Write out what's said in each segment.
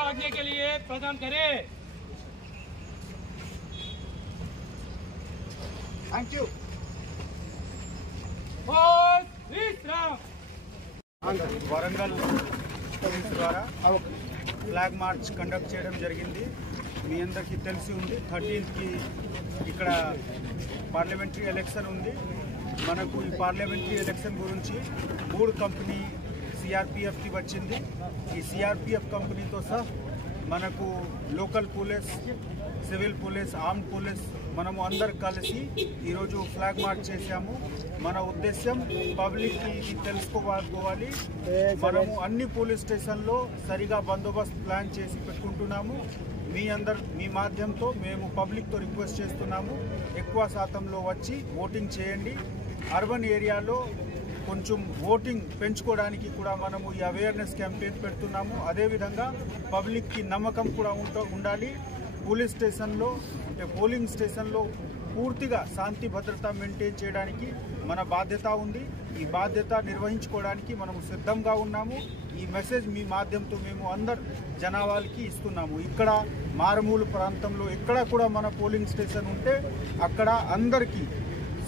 का लगने के लिए प्रदान करें। Thank you. వరంగల్ పోలీస్ ద్వారా ఫ్లాగ్ మార్చ్ కండక్ట్ చేయడం జరిగింది. మీ అందరికీ తెలిసి ఉంది 13కి ఇక్కడ పార్లమెంటరీ ఎలక్షన్ ఉంది. మనకు ఈ పార్లమెంటరీ ఎలక్షన్ గురించి 3 కంపెనీ సిఆర్పిఎఫ్కి వచ్చింది. ఈ సిఆర్పిఎఫ్ కంపెనీతో సహా మనకు local police, civil police, armed police మనము అందరు కలిసి ఈరోజు ఫ్లాగ్ మార్చ్ చేశాము. మన ఉద్దేశం పబ్లిక్కి తెలుసుకోవాలి. మనము అన్ని పోలీస్ స్టేషన్లో సరిగా బందోబస్తు ప్లాన్ చేసి పెట్టుకుంటున్నాము. మీ మాధ్యమంతో మేము పబ్లిక్తో రిక్వెస్ట్ చేస్తున్నాము, ఎక్కువ శాతంలో వచ్చి ఓటింగ్ చేయండి. అర్బన్ ఏరియాలో కొంచెం ఓటింగ్ పెంచుకోవడానికి కూడా మనము ఈ అవేర్నెస్ క్యాంపెయిన్ పెడుతున్నాము. అదేవిధంగా పబ్లిక్కి నమ్మకం కూడా ఉండాలి. పోలీస్ స్టేషన్లో అంటే పోలింగ్ స్టేషన్లో పూర్తిగా శాంతి భద్రత మెయింటైన్ చేయడానికి మన బాధ్యత ఉంది. ఈ బాధ్యత నిర్వహించుకోవడానికి మనము సిద్ధంగా ఉన్నాము. ఈ మెసేజ్ మీ మాధ్యమంతో మేము అందరు జనాభాకి ఇస్తున్నాము. ఇక్కడ మారుమూల ప్రాంతంలో ఎక్కడ కూడా మన పోలింగ్ స్టేషన్ ఉంటే అక్కడ అందరికీ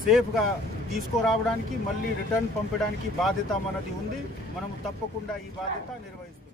సేఫ్గా తీసుకురావడానికి మళ్ళీ రిటర్న్ పంపడానికి బాధ్యత మనది ఉంది. మనము తప్పకుండా ఈ బాధ్యత నిర్వహిస్తున్నాం.